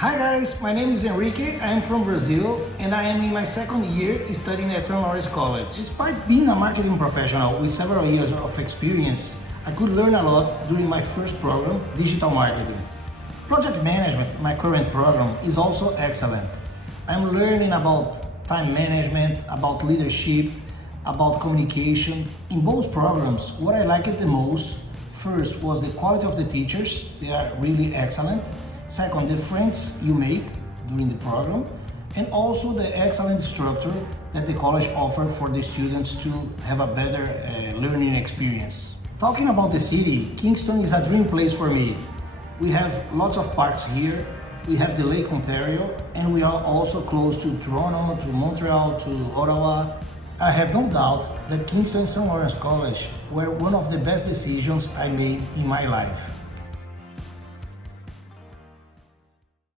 Hi guys, my name is Enrique, I'm from Brazil and I am in my second year studying at St. Lawrence College. Despite being a marketing professional with several years of experience, I could learn a lot during my first program, Digital Marketing. Project Management, my current program, is also excellent. I'm learning about time management, about leadership, about communication. In both programs, what I liked the most, first was the quality of the teachers, they are really excellent. Second, the friends you make during the program, and also the excellent structure that the college offers for the students to have a better learning experience. Talking about the city, Kingston is a dream place for me. We have lots of parks here, we have the Lake Ontario, and we are also close to Toronto, to Montreal, to Ottawa. I have no doubt that Kingston and St. Lawrence College were one of the best decisions I made in my life.